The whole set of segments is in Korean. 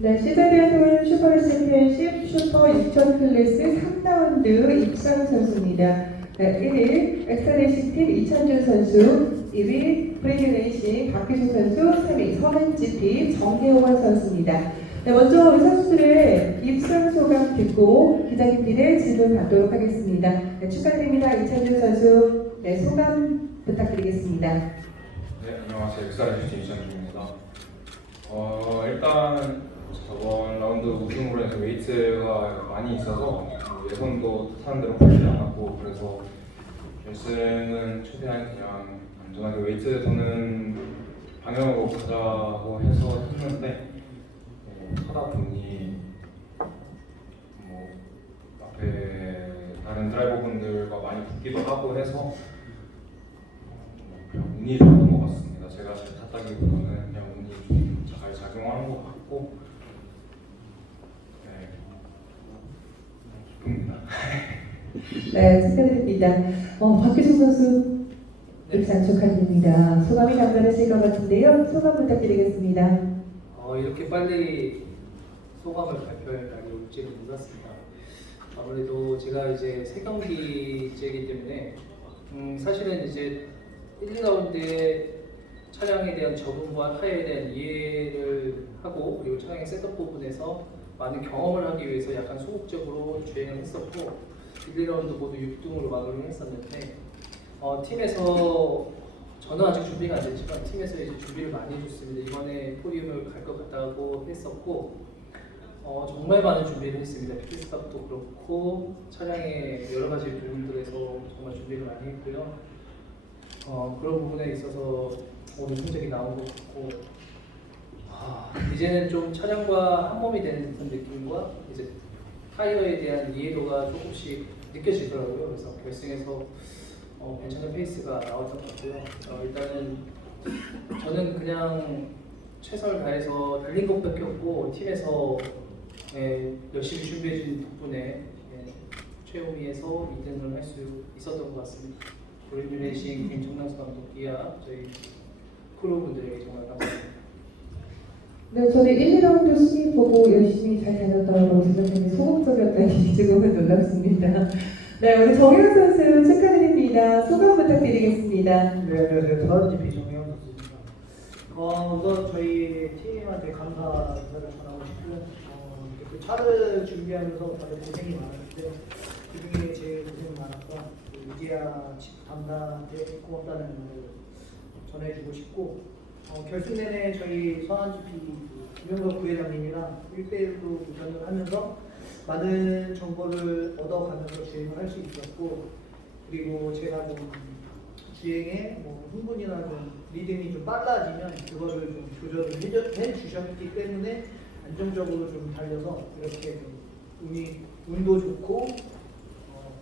네, 시자대학교 슈퍼레스 챔피언십 슈퍼 6000 클래스 3라운드 입상 선수입니다. 네, 1위 엑스레이싱 팀 이찬준 선수, 2위 프리레이싱 박규수 선수, 3위 서menGP 정혜원 선수입니다. 네, 먼저 이 선수들의 입상 소감 듣고 기자님들의 질문 받도록 하겠습니다. 네, 축하드립니다. 이찬준 선수, 네, 소감 부탁드리겠습니다. 네, 안녕하세요. 엑스레이싱 이찬준입니다. 일단 저번 라운드 우승으로 해서 웨이트가 많이 있어서 예선도 타는 대로 풀리지 않았고, 그래서 결승은 최대한 그냥 안전하게 웨이트에서는 방향으로 가자고 해서 했는데, 하다 보니 앞에 다른 드라이버분들과 많이 붙기도 하고 해서 그냥 운이 좋은 것 같습니다. 제가 잘 탔다기보다는 그냥 운이 좀 잘 작용하는 것 같고, 네, 기쁩니다. 네, 축하드립니다. 박규수 선수 입상 축하드립니다. 소감이 남다르실 것 같은데요. 소감 부탁드리겠습니다. 이렇게 빨리 소감을 발표할 날이 올지는 몰랐습니다. 아무래도 제가 이제 세 경기째이기 때문에 사실은 이제 1, 2라운드에 차량에 대한 적응과 타이어에 대한 이해를 하고, 그리고 차량의 셋업 부분에서 많은 경험을 하기 위해서 약간 소극적으로 주행을 했었고, 1, 2라운드 모두 6등으로 마무리를 했었는데, 팀에서 저는 아직 준비가 안 됐지만 팀에서 이제 준비를 많이 해줬습니다. 이번에 포디움을 갈 것 같다고 했었고, 정말 많은 준비를 했습니다. 피트스탑도 그렇고 차량의 여러 가지 부분들에서 정말 준비를 많이 했고요. 그런 부분에 있어서 오늘 성적이 나온 것 같고, 이제는 좀 차량과 한 몸이 되는 듯한 느낌과 이제 타이어에 대한 이해도가 조금씩 느껴지더라고요. 그래서 결승에서 괜찮은 페이스가 나왔던 것 같고요. 일단은 저는 그냥 최선을 다해서 달린 것밖에 없고, 팀에서 열심히 준비해준 덕분에 최후미에서 2등을 할 수 있었던 것 같습니다. 브레이싱 김정남수 감독이야 저희 크루분들에게 정말 감사합니다. 네, 저는 1, 2라운드 순위 보고 열심히 잘 다녔다고 생각했는데 소극적이었다니 지금은 놀랍습니다. 네, 우리 정혜원 선수 축하드립니다. 소감 부탁드리겠습니다. 네, 안녕하세요. 서menGP 정혜원 선수입니다. 우선 저희 팀한테 감사 인사를 전하고 싶고요. 그 차를 준비하면서 다들 고생이 많았는데 그중에 제일 고생이 많았던 이지아 담당한테 고맙다는 말을 전해주고 싶고, 결승 내내 저희 서menGP 김영석 부회장님이랑 1대1로 도전을 하면서 많은 정보를 얻어가면서 주행을 할 수 있었고, 그리고 제가 좀 주행에 흥분이나 좀 리듬이 좀 빨라지면 그거를 좀 조절을 해주셨기 때문에 안정적으로 좀 달려서 이렇게 운도 좋고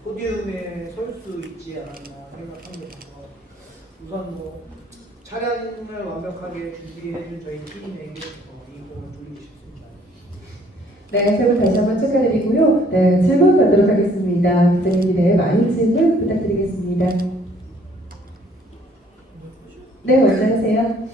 포디움에 설 수 있지 않았나 생각합니다. 우선 차량을 완벽하게 준비해준 저희 팀에게 이 공을 돌리고 싶습니다. 네, 세 분 다시 한번 축하드리고요. 네, 질문 받도록 하겠습니다. 기자님들의 많은 질문 부탁드리겠습니다. 네, 먼저 하세요.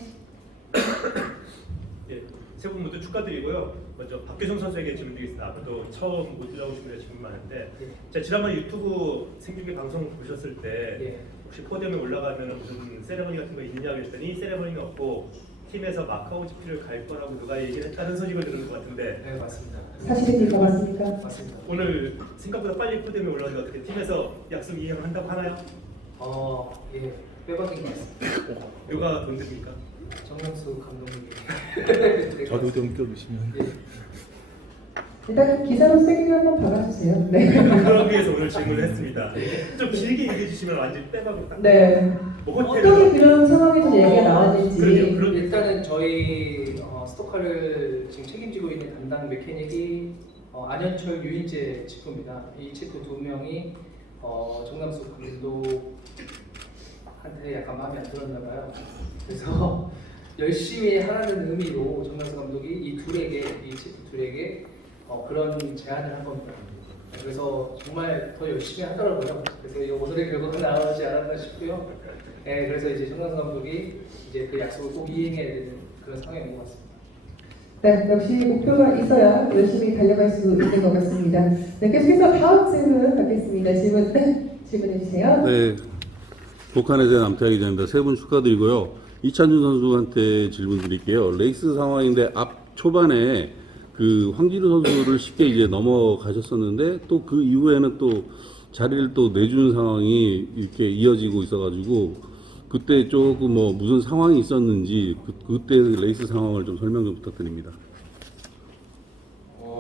세 분 모두 축하드리고요. 먼저 박규성 선수에게 질문 드리겠습니다. 아까도 처음 못 들어오신 분에 질문 많은데, 제가 지난번 유튜브 생중계 방송 보셨을 때 혹시 포디움에 올라가면 무슨 세레머니 같은 거 있느냐고 했더니 세레머니는 없고 팀에서 마카오 GP를 갈 거라고 누가 얘기를 했다는 소식을 들은 것 같은데, 네, 맞습니다. 사실입니까? 맞습니까? 맞습니다. 오늘 생각보다 빨리 포디움에 올라가는데 어떻게 팀에서 약속 이행한다고 하나요? 예, 빼박인 것 같습니다. 누가 돈 듭니까? 정명수 감독님이. 저도 좀 껴주시면. 일단 기사로 세게 한번 박아주세요. 네. 그러기 위해서 오늘 질문을 했습니다. 좀 길게 얘기해 주시면 완전 빼박으로 딱. 네. 어떻게 그런 상황에서 얘기가 나왔는지. 그러게요. 일단은 저희 스토커를 지금 책임지고 있는 담당 메케닉이 안현철, 유인재 친구입니다. 이 친구 두 명이 정남수 감독한테 약간 마음에 안 들었나 봐요. 그래서 열심히 하라는 의미로 정남수 감독이 이 친구 둘에게 그런 제안을 한 겁니다. 그래서 정말 더 열심히 하더라고요. 그래서 이 오늘의 결과가 나오지 않았나 싶고요. 그래서 이제 정남수 감독이 이제 그 약속을 꼭 이행해야 되는 그런 상황인 것 같습니다. 네, 역시 목표가 있어야 열심히 달려갈 수 있는 것 같습니다. 네, 계속해서 다음 질문 받겠습니다. 질문해 주세요. 네, 북한에 대한 남태아 기자입니다. 세 분 축하드리고요. 이찬준 선수한테 질문 드릴게요. 레이스 상황인데 앞 초반에 그 황진우 선수를 쉽게 이제 넘어가셨었는데 또 그 이후에는 또 자리를 또 내주는 상황이 이렇게 이어지고 있어가지고 그때 조금 뭐 무슨 상황이 있었는지 그때 레이스 상황을 좀 설명 좀 부탁드립니다.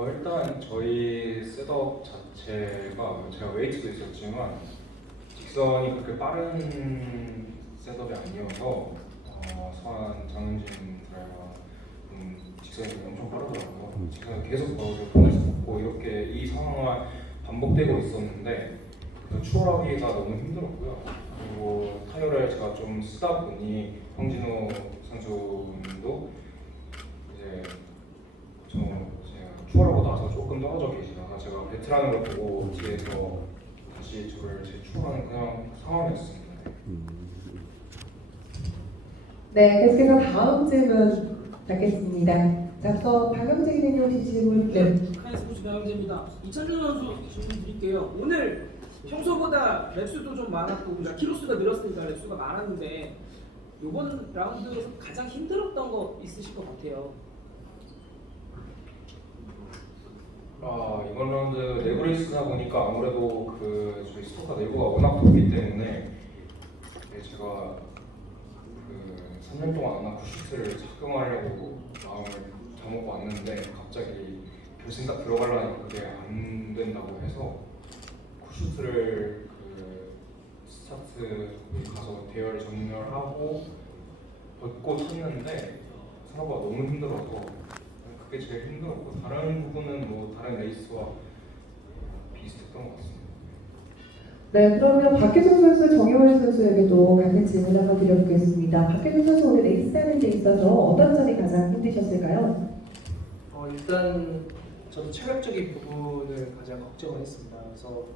일단 저희 셋업 자체가 제가 웨이트도 있었지만 직선이 그렇게 빠른 셋업이 아니어서 서한 장은진 드라이버 직선이 엄청 빠르더라고요. 직선이 계속 벌어지고 보낼 수 없고 이렇게 이 상황만 반복되고 있었는데 그 추월하기가 너무 힘들었고요. 그리고 타이어를 제가 좀 쓰다 보니 황진호 선수님도 이제 제가 추월하고 나서 조금 떨어져 계시다가 제가 배틀하는 걸 보고 뒤에서 다시 저를 추월하는 그냥 상황이었습니다. 네, 계속해서 다음 질문 받겠습니다. 자, 박영재 기자님 혹시 질문. 네. 스포츠 배영재입니다. 이찬준 선수 질문 드릴게요. 오늘 평소보다 랩수도 좀 많았고 키로수가 늘었으니까 랩수가 많았는데 이번 라운드에서 가장 힘들었던 거 있으실 것 같아요. 이번 라운드 내부 레이스다 보니까 아무래도 그 저희 스토커 내부가 워낙 덥기 때문에 제가 그 3년 동안 안 하고 슈트를 착용하려고 마음을 다먹고 왔는데 갑자기 결승 딱 들어가려니까 그게 안 된다고 해서 슈트를 그 스타트 가서 대열 정렬하고 벗고 탔는데 생각보다 너무 힘들어서 그게 제일 힘들었고 다른 부분은 뭐 다른 레이스와 비슷했던 것 같습니다. 네, 그러면 박혜정 선수, 정효원 선수에게도 같은 질문 한번 드려보겠습니다. 박혜정 선수 오늘 레이스하는 데 있어서 어떤 점이 가장 힘드셨을까요? 일단 저도 체력적인 부분을 가장 걱정을 했습니다. 그래서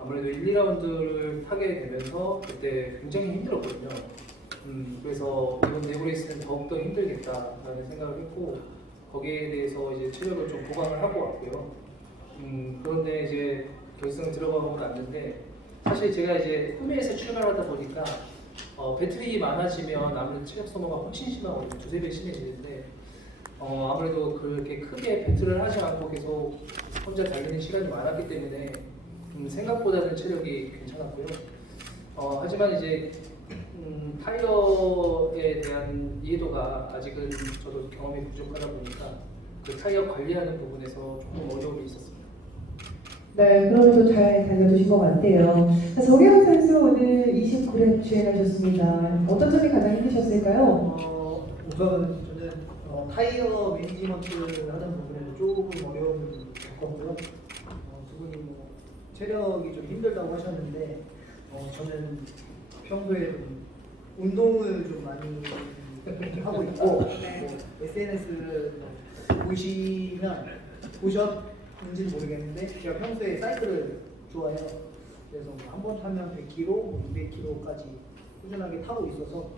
아무래도 1, 2라운드를 타게 되면서 그때 굉장히 힘들었거든요. 그래서 이번 내부 레이스는 더욱더 힘들겠다라는 생각을 했고 거기에 대해서 이제 체력을 좀 보강을 하고 왔고요. 그런데 이제 결승 들어가고 났는데 사실 제가 이제 후미에서 출발하다 보니까 배틀이 많아지면 아무래도 체력 소모가 훨씬 심하거든요. 두세 배 심해지는데 아무래도 그렇게 크게 배틀을 하지 않고 계속 혼자 달리는 시간이 많았기 때문에 생각보다는 체력이 괜찮았고요. 하지만 이제 타이어에 대한 이해도가 아직은 저도 경험이 부족하다 보니까 그 타이어 관리하는 부분에서 조금 어려움이 있었습니다. 네, 그럼에도 잘 달려주신 것 같아요. 정혜원 선수 오늘 29회 주행하셨습니다. 어떤 점이 가장 힘드셨을까요? 우선 저는 타이어 매니지먼트를 하는 부분에서 조금 어려움을 겪었고요. 두 분이 뭐 체력이 좀 힘들다고 하셨는데 저는 평소에 좀 운동을 좀 많이 하고 있고 뭐 SNS를 보셨는지는 모르겠는데 제가 평소에 사이클을 좋아해요. 그래서 한 번 타면 100km, 200km까지 꾸준하게 타고 있어서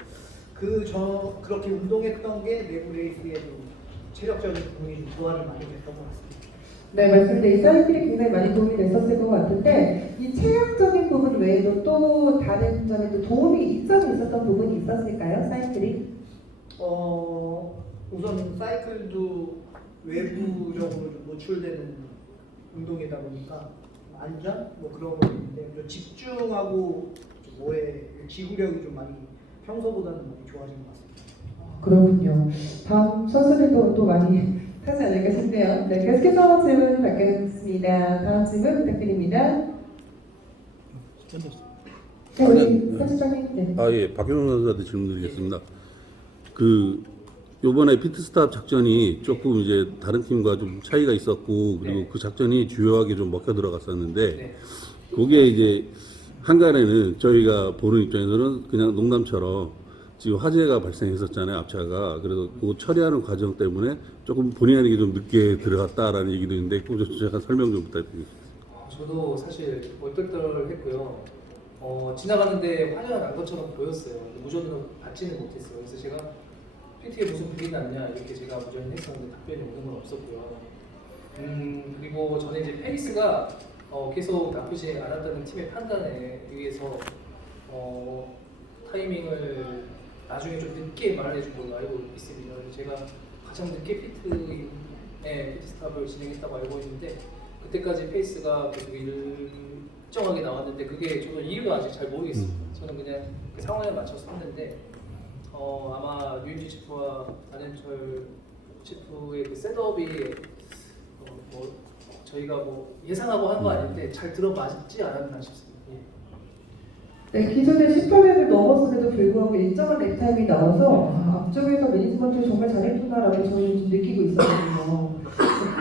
그렇게 운동했던 게 내부 레이스에 좀 체력적인 부분이 좀 부활이 많이 됐던 것 같습니다. 네, 말씀드린 사이클이 굉장히 많이 도움이 됐었을 것 같은데 이 체력적인 부분 외에도 또 다른 점에 또 도움이 이점이 있었던 부분이 있었을까요? 사이클이? 우선 사이클도 외부적으로 좀 노출되는 운동이다 보니까 안전 뭐 그런 거 있는데 좀 집중하고 좀 뭐에 지구력이 좀 많이 평소보다는 많이 좋아진 것 같습니다. 그렇군요. 다음 선수들도 또 많이 하지 않을까 싶네요. 네, 계속해서 질문 받겠습니다. 다음 질문 부탁드립니다. 네, 우리 선수장님. 네. 예, 박효정 선수한테 질문드리겠습니다. 요번에 피트스탑 작전이 조금 이제 다른 팀과 좀 차이가 있었고 그리고 네. 그 작전이 주요하게 좀 먹혀 들어갔었는데 네. 그게 이제 한간에는 저희가 보는 입장에서는 그냥 농담처럼 지금 화재가 발생했었잖아요, 앞차가. 그래서 그거 처리하는 과정 때문에 조금 본의 아니게 좀 늦게 들어갔다라는 얘기도 있는데 꼭 좀 잠깐 설명 좀 부탁드리겠습니다. 저도 사실 얼떨떨했고요. 지나가는데 화재가 난 것처럼 보였어요. 무전으로 받지는 못했어요. 그래서 제가 PT에 무슨 불이 났냐 이렇게 제가 무전했었는데 답변이 오는 건 없었고요. 그리고 저는 이제 페이스가 계속 나쁘지 않았다는 팀의 판단에 의해서 타이밍을 나중에 좀 늦게 말해준 걸로 알고 있습니다. 그래서 제가 가장 늦게 피트 스탑을 진행했다고 알고 있는데 그때까지 페이스가 계속 일정하게 나왔는데 그게 저는 이유가 아직 잘 모르겠어요. 저는 그냥 그 상황에 맞춰서 했는데 아마 유임지 치프와 안현철 치프의 그 셋업이 뭐 저희가 뭐 예상하고 한 거 아닌데 잘 들어맞지 않았나 싶습니다. 예. 네, 기존의 10%를 넘었음에도 불구하고 일정한 랩타임이 나와서 앞쪽에서 매니지먼트를 정말 잘했구나라고 저는 좀 느끼고 있었거든요.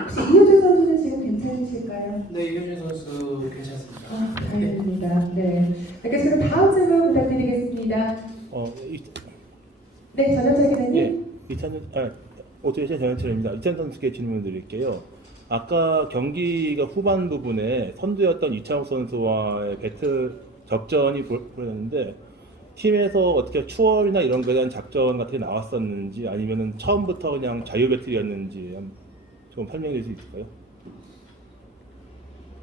혹시 이효준 선수는 지금 괜찮으실까요? 네, 이효준 선수 괜찮습니다. 다행입니다. 네. 알겠습니다. 다음 질문 부탁드리겠습니다. 네, 전현철 기자님. 오토에이션 전현철입니다. 이찬 선수께 질문 드릴게요. 아까 경기가 후반 부분에 선두였던 이창욱 선수와의 배틀 접전이 벌어졌는데 팀에서 어떻게 추월이나 이런 거에 대한 작전 같은 게 나왔었는지 아니면 처음부터 그냥 자유 배틀이었는지 좀 설명해 줄 수 있을까요?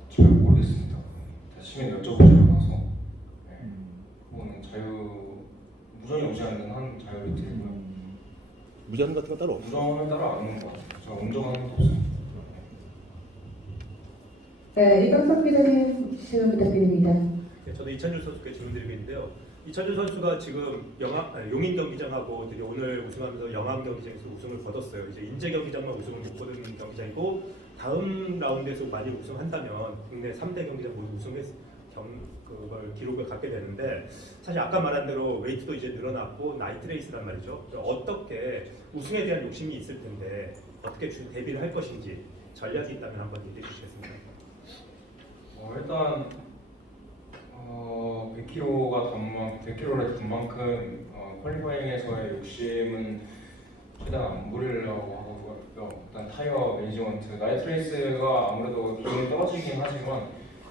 잘 모르겠습니다. 다시는 여쭤보지 않아서 그거는 무전이 오지 않는 한 자유 배틀이고요. 무전 같은 거 따로 없어요? 무전은 따로 안 오는 것 같아요. 제가 운전하는 것도 없어요. 네, 이광석 기자님 질문 부탁드립니다. 네, 저도 이찬준 선수께 질문드리고 있는데요. 이찬준 선수가 지금 용인 경기장하고 되게 오늘 우승하면서 영암 경기장에서 우승을 거뒀어요. 이제 인제 경기장만 우승을 못 거둔 경기장이고 다음 라운드에서 많이 우승한다면 국내 3대 경기장 모두 그걸 기록을 갖게 되는데 사실 아까 말한 대로 웨이트도 이제 늘어났고 나이트 레이스란 말이죠. 어떻게 우승에 대한 욕심이 있을 텐데 어떻게 대비를 할 것인지 전략이 있다면 한번 얘기해 주시겠습니까? 일단 100kg를 단 만큼 퀄리파잉에서의 욕심은 최대한 안 부리려고 하고요. 일단 타이어 매니지먼트, 나이트 레이스가 아무래도 기온이 떨어지긴 하지만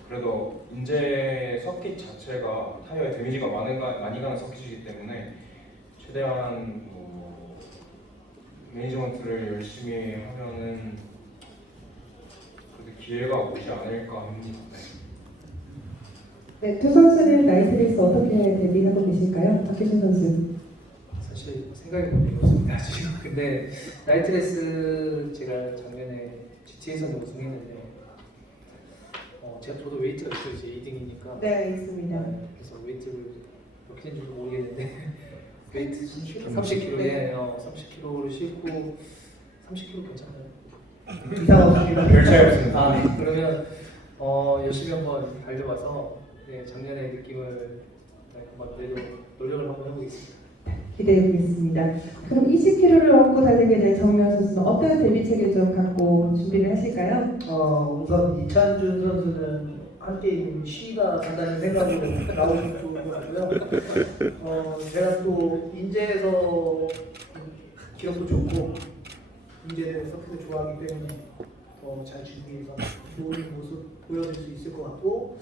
그래도 인제 서킷 자체가 타이어에 데미지가 많이 가는 서킷이기 때문에 최대한 매니지먼트를 열심히 하면은 그래도 기회가 오지 않을까 합니다. 네, 두 선수는 나이트 레이스 어떻게 대비하고 계실까요? 박효준 선수. 사실 생각이 못 해봤습니다 지금. 근데 나이트 레이스 제가 작년에 GT에서 우승했는데 저도 웨이트가 있어요. 이제 2등이니까. 네, 있습니다. 그래서 웨이트를 어떻게 된지 모르겠는데 웨이트 30kg에 30kg를 싣고 30kg 괜찮아요? 이상 없습니다. 별 차이 없습니다. 네. 그러면 열심히 한번 달려와서 작년의 느낌을 한번 노력을 한번 해보겠습니다. 기대해 보겠습니다. 그럼 20kg를 얻고 달리게 된 정유현 선수는 어떤 대비책을 좀 갖고 준비를 하실까요? 우선 이찬준 선수는 한 게임 쉬다 간다는 생각으로 나오시면 좋을 것 같고요. 제가 또 인제에서 기록도 좋고 인제를 서킷을 좋아하기 때문에 잘 준비해서 좋은 모습 보여줄 수 있을 것 같고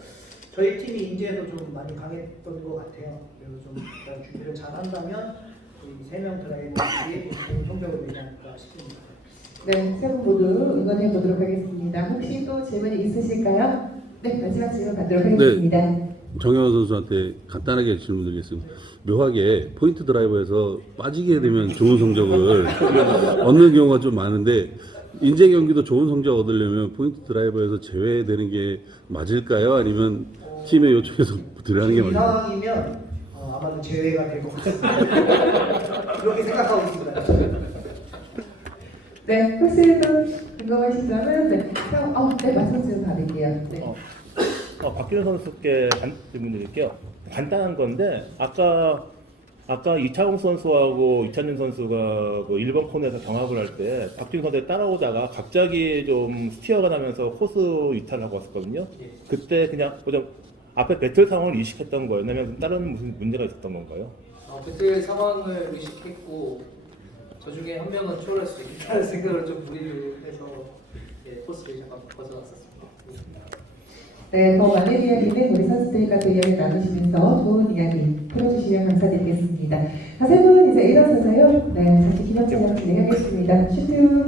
저희 팀이 인제에서 좀 많이 강했던 것 같아요. 그래서 좀 일단 준비를 잘 한다면 이 3명 드라이버들이 좋은 성적을 내지 않을까 싶습니다. 네, 세 분 모두 응원해 보도록 하겠습니다. 혹시 또 질문이 있으실까요? 네, 마지막 질문 받도록 하겠습니다. 정현 선수한테 간단하게 질문드리겠습니다. 묘하게 포인트 드라이버에서 빠지게 되면 좋은 성적을 얻는 경우가 좀 많은데 인제 경기도 좋은 성적 얻으려면 포인트 드라이버에서 제외되는 게 맞을까요? 아니면 팀의 요청에서 들어가는 게 이 맞을까요? 상황이면 아마도 제외가 될 것 같습니다. 그렇게 생각하고 있습니다. 네, 혹시 또 궁금하시다면 네, 말씀 좀 받을게요. 네. 박기현 선수께 질문 드릴게요. 간단한 건데 아까 이창욱 선수하고 이찬준 선수가 뭐 1번 코너에서 경합을 할 때 박기현 선수에 따라오다가 갑자기 좀 스티어가 나면서 코스 이탈을 하고 왔었거든요. 그때 그냥 좀 앞에 배틀 상황을 의식했던 거예요. 아니면 다른 무슨 문제가 있었던 건가요? 배틀 상황을 의식했고 저 중에 한 명은 추월할 수 있다는 생각을 좀 무리를 해서 코스를 잠깐 벗어났었습니다. 네, 더 많은 이야기는 우리 선수들과 또 이야기 나누시면서 좋은 이야기 풀어주시면 감사드리겠습니다. 세 분 이제 일어서서요. 네, 다시 기념 촬영 진행하겠습니다. 슈트.